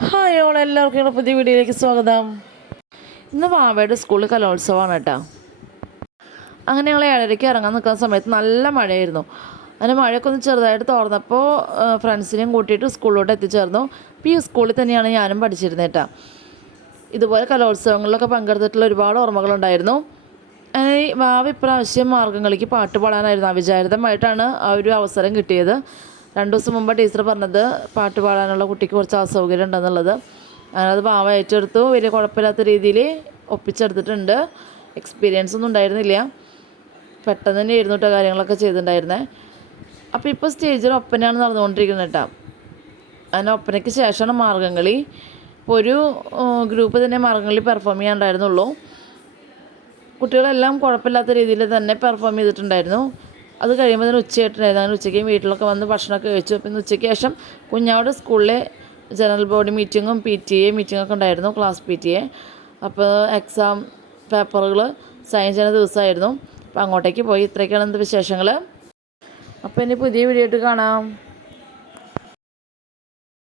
Hi all എല്ലാവർക്കും ഇവിടെ പുതിയ വീഡിയോയിലേക്ക് സ്വാഗതം. ഇന്ന് വാവയുടെ സ്കൂളിൽ കലോത്സവമാണ് കേട്ടോ. അങ്ങനെ ഞങ്ങൾ ഏഴരയ്ക്ക് ഇറങ്ങാൻ നിൽക്കുന്ന സമയത്ത് നല്ല മഴയായിരുന്നു. അങ്ങനെ മഴയൊക്കെ ഒന്ന് ചെറുതായിട്ട് തോർന്നപ്പോൾ ഫ്രണ്ട്സിനെയും കൂട്ടിയിട്ട് സ്കൂളിലോട്ട് എത്തിച്ചേർന്നു. അപ്പോൾ ഈ സ്കൂളിൽ തന്നെയാണ് ഞാനും പഠിച്ചിരുന്നത് കേട്ടോ. ഇതുപോലെ കലോത്സവങ്ങളിലൊക്കെ പങ്കെടുത്തിട്ടുള്ള ഒരുപാട് ഓർമ്മകളുണ്ടായിരുന്നു. അങ്ങനെ വാവ ഇപ്രാവശ്യം മാർഗംകളിക്ക് പാട്ട് പാടാനായിരുന്നു അവിചാരിതമായിട്ടാണ് ആ ഒരു അവസരം കിട്ടിയത്. രണ്ട് ദിവസം മുമ്പ് ടീച്ചർ പറഞ്ഞത് പാട്ട് പാടാനുള്ള കുട്ടിക്ക് കുറച്ച് അസൗകര്യം ഉണ്ടെന്നുള്ളത്. അങ്ങനെ അത് പാവ ഏറ്റെടുത്തു. വലിയ കുഴപ്പമില്ലാത്ത രീതിയിൽ ഒപ്പിച്ചെടുത്തിട്ടുണ്ട്. എക്സ്പീരിയൻസ് ഒന്നും ഉണ്ടായിരുന്നില്ല. പെട്ടെന്ന് തന്നെ ഇരുന്നൂട്ടോ കാര്യങ്ങളൊക്കെ ചെയ്തിട്ടുണ്ടായിരുന്നത് അപ്പോൾ ഇപ്പോൾ സ്റ്റേജിൽ ഒപ്പനയാണ് നടന്നുകൊണ്ടിരിക്കുന്നത് കേട്ടോ. അങ്ങനെ ഒപ്പനയ്ക്ക് ശേഷമാണ് മാർഗംകളി. ഇപ്പോൾ ഒരു ഗ്രൂപ്പ് തന്നെ മാർഗംകളി പെർഫോം ചെയ്യാനുണ്ടായിരുന്നുള്ളൂ. കുട്ടികളെല്ലാം കുഴപ്പമില്ലാത്ത രീതിയിൽ തന്നെ പെർഫോം ചെയ്തിട്ടുണ്ടായിരുന്നു. അത് കഴിയുമ്പോൾ തന്നെ ഉച്ചയായിട്ടുണ്ടായിരുന്നു അങ്ങനെ ഉച്ചയ്ക്ക് വീട്ടിലൊക്കെ വന്ന് ഭക്ഷണമൊക്കെ കഴിച്ചു. പിന്നെ ഉച്ചയ്ക്ക് ശേഷം കുഞ്ഞാവോട് സ്കൂളിലെ ജനറൽ ബോഡി മീറ്റിങ്ങും പി ടി എ മീറ്റിങ്ങൊക്കെ ഉണ്ടായിരുന്നു ക്ലാസ് പി ടി എ. അപ്പോൾ എക്സാം പേപ്പറുകൾ സൈൻ ചെയ്യുന്ന ദിവസമായിരുന്നു അപ്പോൾ അങ്ങോട്ടേക്ക് പോയി. ഇത്രയൊക്കെയാണ് എന്ത് വിശേഷങ്ങൾ അപ്പോൾ ഇനി പുതിയ വീഡിയോ ആയിട്ട് കാണാം.